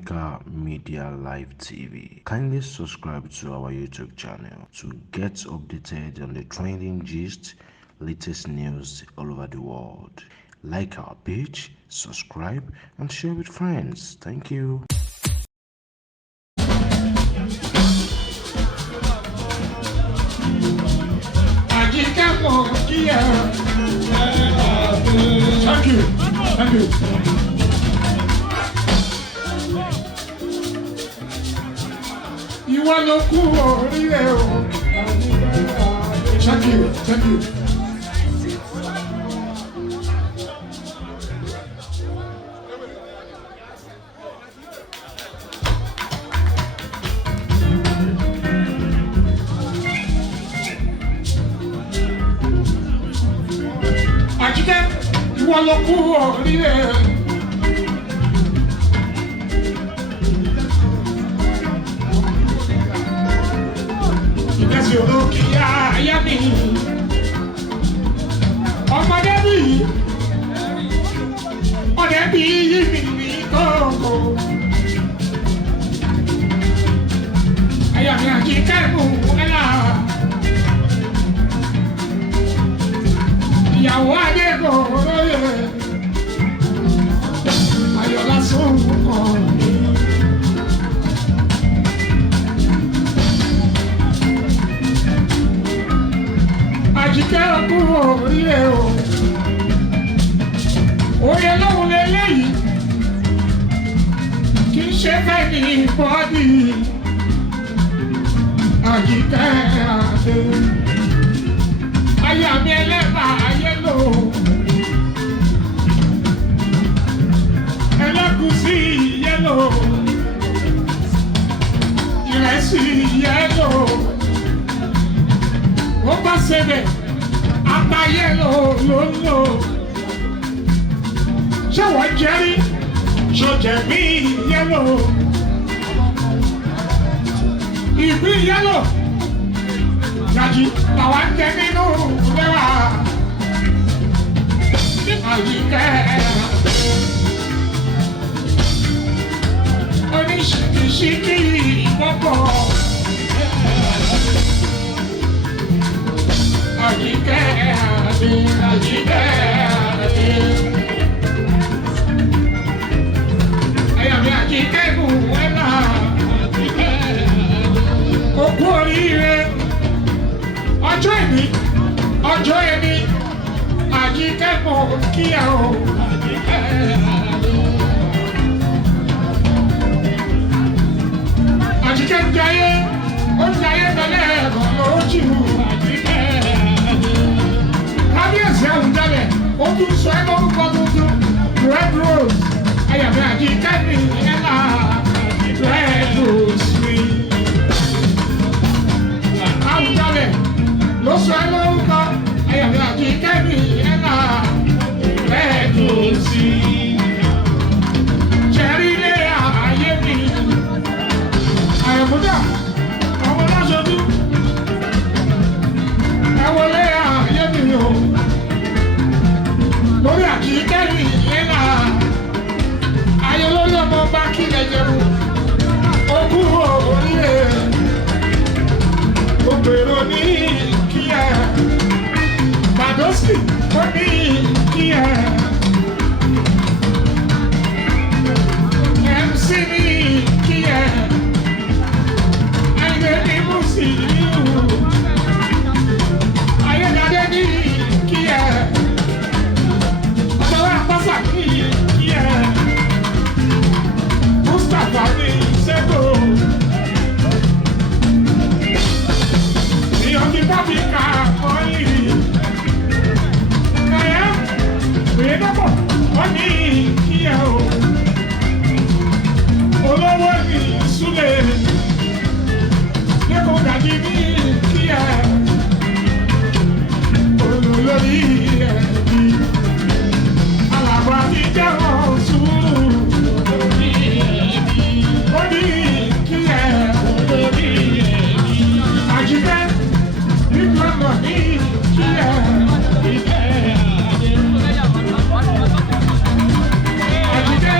Africa Media Live TV. Kindly subscribe to our YouTube channel to get updated on the trending gist, latest news all over the world. Like our page, subscribe, and share with friends. Thank you. Thank you. Thank you. Ìwọ ló kú oríire o. Thank you. Thank you. Àjíkẹ́, ìwọ ló kú oríire. Ìdásí olókì ayá mi. Ọmọdé bí ọdẹ bí yí mi ní kókó. Ayá mi Àjíkẹ́ mú ẹlá. Ìyàwó Adéko lóye. Ayọ̀lá sóhùn mi. Àjíkẹ́ ọkú oríire o. Oyè lóhun lélẹ́yìí. Kì í ṣe fẹ́ ní bọ́dì. Àjíkẹ́ Adé. Ayé àmì ẹlẹ́bà ayé lò. Ẹlẹ́gùsí yẹ́lò. Ìrẹsì yẹ́lò. Ó bá ṣẹlẹ̀ ata yẹ́lò ló ń lò. Ṣé wọ́n jẹ́rí? Ṣòjẹ̀mí yẹ́lò. Ìgbín yẹ́lò. Gàjí làwọn jẹ nínú lẹ́wà. Àjíkẹ́ oníṣìkìṣìkì ìkọ́kọ̀. Àjíkẹ́ Adé, Àjíkẹ́ Adé. Ẹ̀yà mi Àjíkẹ́ kù wẹ́lá. Òkú oríire. Ọjọ́ ìní, ọjọ́ ẹni, Àjíkẹ́ mọ̀ kíá o. Àjíkẹ́ ń jayé, ó ń jayé tẹ́lẹ̀ ẹ̀kọ́ lójú. Kábíyèsí Àwùjalẹ̀, ó tún sọ ẹ́ lórúkọ tuntun, Red Rose, ayàmẹ́ Àjíkẹ́ mi ẹ̀la, Red Rose mi. Àwùjalẹ̀ ló sọ ẹ́ lórúkọ ayàmí Àjíkẹ́ mi ẹ̀la Rẹ́dùsì. Jẹ́rílé ayé mi. Àyẹ̀múdà ọmọ lọ́sọdú. Ẹ wọlé ayé mi o. Lórí Àjíkẹ́ mi ẹ̀la. Ayé lórí ọmọ bá kílẹ̀ jẹun. Ogún oríire. Ògbèrò ní kíá. Badoski ó ní kíá. MC ní kíá. Ayé ní Mùsílíù. Ayédáadé ní kíá. Ọ̀dọ́wà Pásà ní kíá. Mustapha ní Sẹ́kò. Ìyọ̀kí bọ́bí ká kọ́lì. Ẹ̀yà òye dọ́pọ̀ wọ́n ní kíyà o. Olówó ní Súlẹ̀. Lẹ́kọ̀ọ́ Gàjí ní kíyà. Olólórí ẹ̀bí. Alàbọ̀ àti jẹ́wọ̀n sùúrù. Olórí ẹ̀bí. Ó ní kíyà. Olórí ẹ̀bí. Àjíkẹ́. Nígbàgbọ́ ní kíyà. Àjíkẹ́.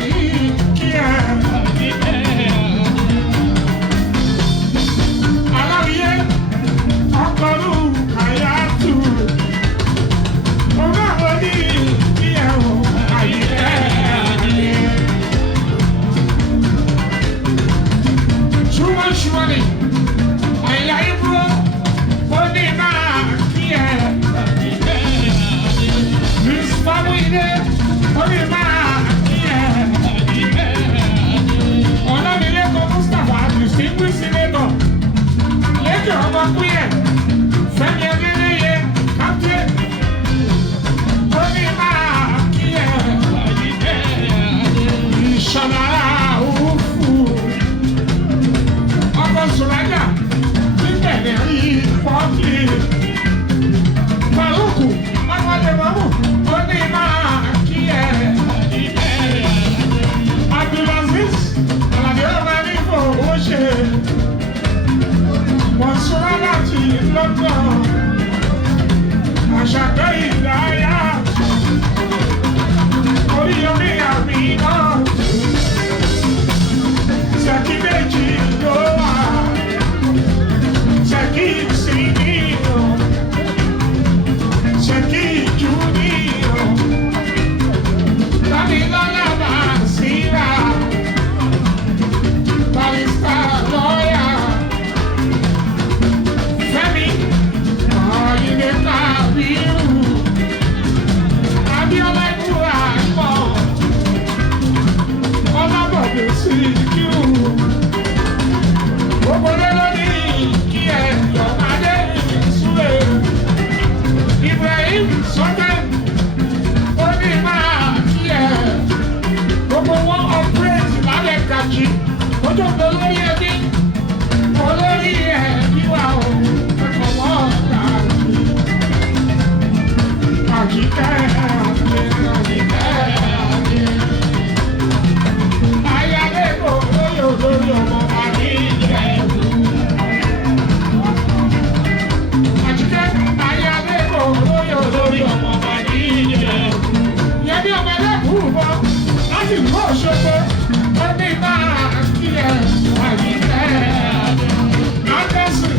ní kí ẹ. Aláwìyé ọkọ̀lù àyàtú. Ọmọ àwọn ní kí ẹ o àyíká. Ṣúwọ́ṣúwọ́lì àyà ìbúrò ó ní máa kí ẹ. Fáwílé ó ní máa kí ẹ. Ọlámilékan Mustapha distinguished senator lẹ́jọ́ ọmọ kúyẹ̀ Fẹ́mi Adélẹ́yẹ captain ó ní máa kí ẹ. Ìṣọ̀lá òfurufú ọkọ̀ Sùrájà nígbẹ̀lẹ̀ rí pọ́ọ̀kì Faruku ọmọdé mọ́mú ó ní máa kí ẹ. Abdulaziz Alade ọba ní fowó ṣe Mọ̀súrá láti London Àṣàkẹ́ Ìdáyà Oríyọmí àmì náà Ṣèkí méjì ló wà Ṣèkí ìsinmi o Ṣèkí Junior Dámilọ́lá Bàṣírà Barrister lawyer Fẹ́mi Ayinde Kabiru Abíọ́lá Ìbúra Ìmọ̀ Ọlábọ̀dé Síkírù gbogbo lónìí kí ẹ Yọ̀mádé Súlè Ibrahim Sọ́tẹ́ ó ní máa kí ẹ. Gbogbo wọn ọ̀pẹ́rẹ́tì lálẹ́ kàjí ojú ọ̀dọ́ lórí ẹbí olórí ẹbí wa ò ẹ̀kọ́ wọn kàjí. Àjíkẹ́ ayálẹ́kọ̀ọ́ lórí olórí ọmọ wa ní Ìjẹ̀bú. Àjíkẹ́ ayálẹ́kọ̀ọ́ lórí olórí ọmọ wa ní Ìjẹ̀bú. Yẹmí ọmọ ẹlẹ́kùn bọ́ láti ìlú Òṣogbo ó ní máa kí ẹ. Àjíkẹ́ Anderson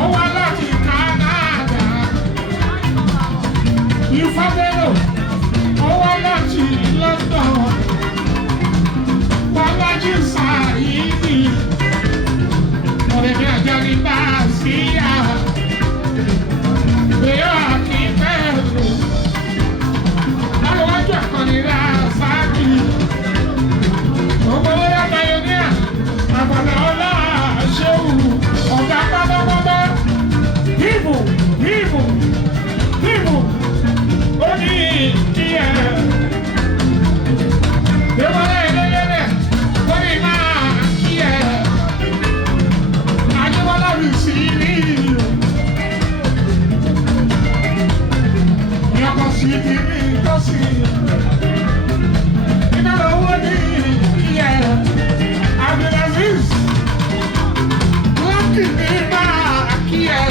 ó wá láti Canada. Ifábẹ́lò ó wá láti London. Bọ́lájí Sàyídì ọ̀rẹ́mi Àjàní Bàṣírà Bẹ́yọ̀ Akínbẹ́lò Aláwájú Àkànní Ràsákì Ògbówóyá Pioneer Àgbàlá Ọlá Ṣéwù ọ̀gá pátápátá Bíbù ó ní kí ẹ. Débọ́lá Ẹlẹ́yẹlẹ́ ó ní máa kí ẹ. Adébọ́lá Rìsílì ìyàpọ̀ sí kìíní ìtọ́sí. Iná lọ́wọ́ ní kí ẹ. Abdulaziz Lákì ní máa kí ẹ.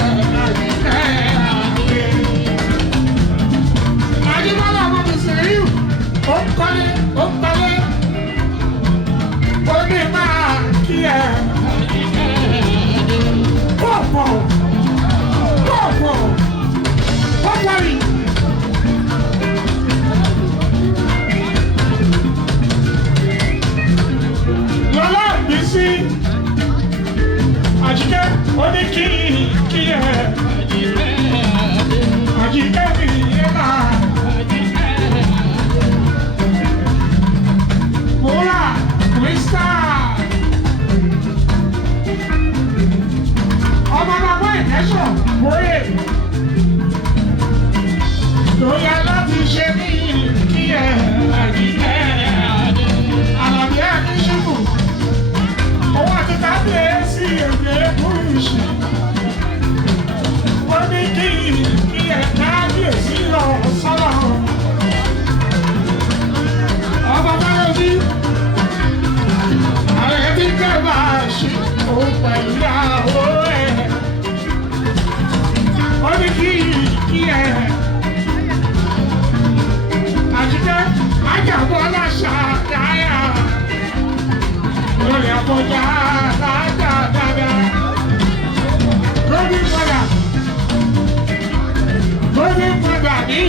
Adébọ́lá ọmọ Sèríù ó ń kọ́lé ó ń kọ́lé ó ní máa kí ẹ. Pọ̀pọ̀ yìí. Lọ́lá Bísí Àjíkẹ́ ó ní kí ẹ. Àjíkẹ́ mi yé máa. Múra Krista ọmọ bàbá ìtẹ́sọ̀ mọ́yè lóyè láti ṣe ní kí ẹ. Àjíkẹ́ Àlàbí Àdíṣùkù owó àti kábíyèsí èdè Bùrùṣì ó ní kí ẹ kábíyèsí lọ sọ. Àkọjá dáadáa. Lórí padà. Lórí padà ní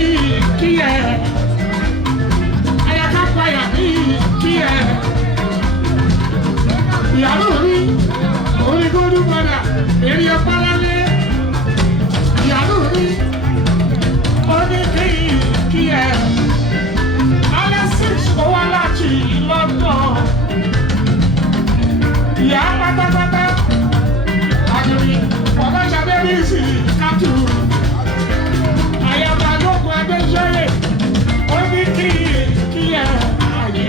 kí ẹ. Ayaka payà ní kí ẹ. Ìyàwó rí orí lórí padà. Èrè ọ̀pá lálẹ́. Ìyàwó rí orí kí ẹ. Alexis owó láti London. Ìyá pátápátá. Àjòyí ọ̀gá ṣàbẹ̀bí sí Kátù. Àyàbá lókun Adéṣẹ́lẹ̀. Ó ní kí ẹ àyè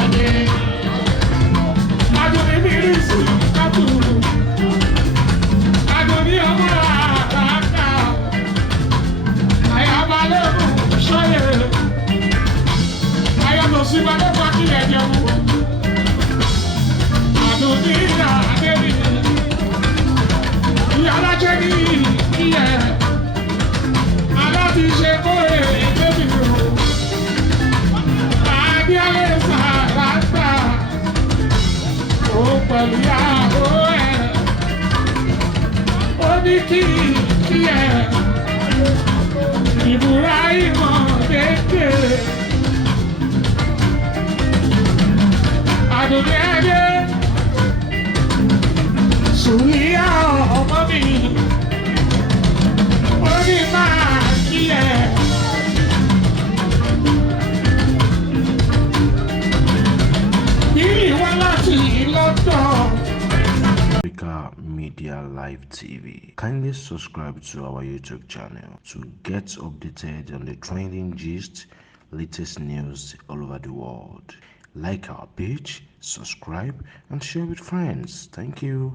àyè. Àjòyí bí rí sí Kátù. Àjòyí ọmọ àkàkà. Àyàbá lókun ṣọlẹ̀. Àyàbá sí balẹ̀ kí ẹ jẹun. Àjòyí àdébí. Ìyálà jẹ́ ní ìyẹ́. Aláti ṣe kóre débi o. Adéalé sàràtà. Ó pẹ̀lú ìyàwó ẹ̀. Ó ní kí ẹ. Ìbúra ìmọ̀ dédé. Àdùnní ẹ̀dẹ́. Sùúrìyà ọmọ mi. Ó ní máa kí ẹ. Bílí wá láti London. Africa Media Live TV. Kindly subscribe to our YouTube channel to get updated on the trending gist, latest news all over the world. Like our page, subscribe, and share with friends. Thank you.